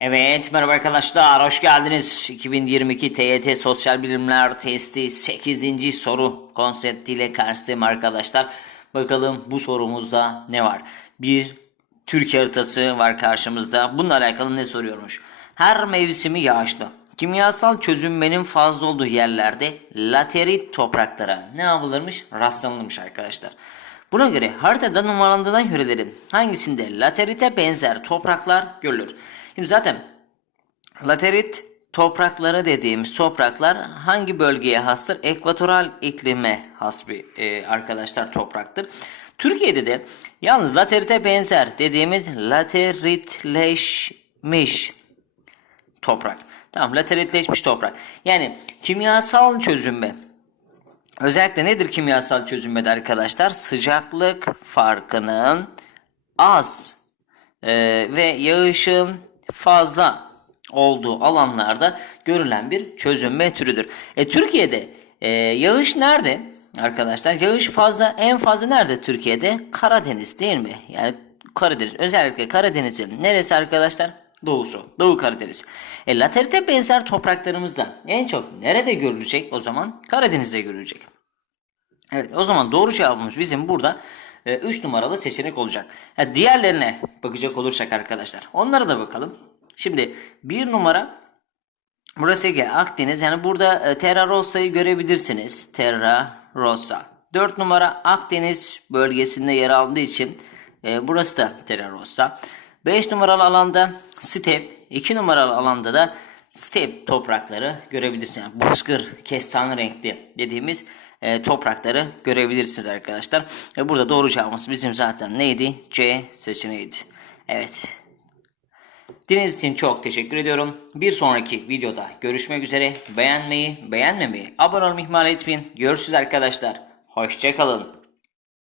Evet merhaba arkadaşlar hoş geldiniz. 2022 TYT Sosyal Bilimler Testi 8. soru konseptiyle karşınızdayım arkadaşlar. Bakalım bu sorumuzda ne var? Bir Türkiye haritası var karşımızda. Bununla alakalı ne soruyormuş? Her mevsimi yağışlı. Kimyasal çözünmenin fazla olduğu yerlerde laterit topraklara ne yapılırmış? Rastlanılmış arkadaşlar. Buna göre haritada numaralandırılan yörelerin hangisinde laterite benzer topraklar görülür? Şimdi zaten laterit toprakları dediğimiz topraklar hangi bölgeye hastır? Ekvatoral iklime has bir e, arkadaşlar topraktır. Türkiye'de de yalnız laterite benzer dediğimiz lateritleşmiş toprak. Tamam lateritleşmiş toprak. Yani kimyasal çözünme Özellikle nedir kimyasal çözünmede arkadaşlar? Sıcaklık farkının az e, ve yağışın fazla olduğu alanlarda görülen bir çözünme türüdür. E, Türkiye'de e, yağış nerede arkadaşlar? Yağış fazla en fazla nerede Türkiye'de? Karadeniz değil mi? Yani Karadeniz özellikle Karadeniz'in neresi arkadaşlar? Doğusu. Doğu Karadeniz. E, laterite benzer topraklarımızda en çok nerede görülecek o zaman? Karadeniz'de görülecek. Evet o zaman doğru cevabımız bizim burada 3 numaralı seçenek olacak. Ha, diğerlerine bakacak olursak arkadaşlar onlara da bakalım. Şimdi 1 numara burası Ege Akdeniz yani burada e, Terra Rossa'yı görebilirsiniz. Terra Rossa. 4 numara Akdeniz bölgesinde yer aldığı için e, burası da Terra Rossa. 5 numaralı alanda step, 2 numaralı alanda da step toprakları görebilirsiniz. Yani bozkır, kestane renkli dediğimiz e, toprakları görebilirsiniz arkadaşlar. Ve burada doğru cevabımız bizim zaten neydi? C seçeneğiydi. Evet. Dinlediğiniz için çok teşekkür ediyorum. Bir sonraki videoda görüşmek üzere. Beğenmeyi, beğenmemeyi, abone olmayı ihmal etmeyin. Görüşürüz arkadaşlar. Hoşçakalın.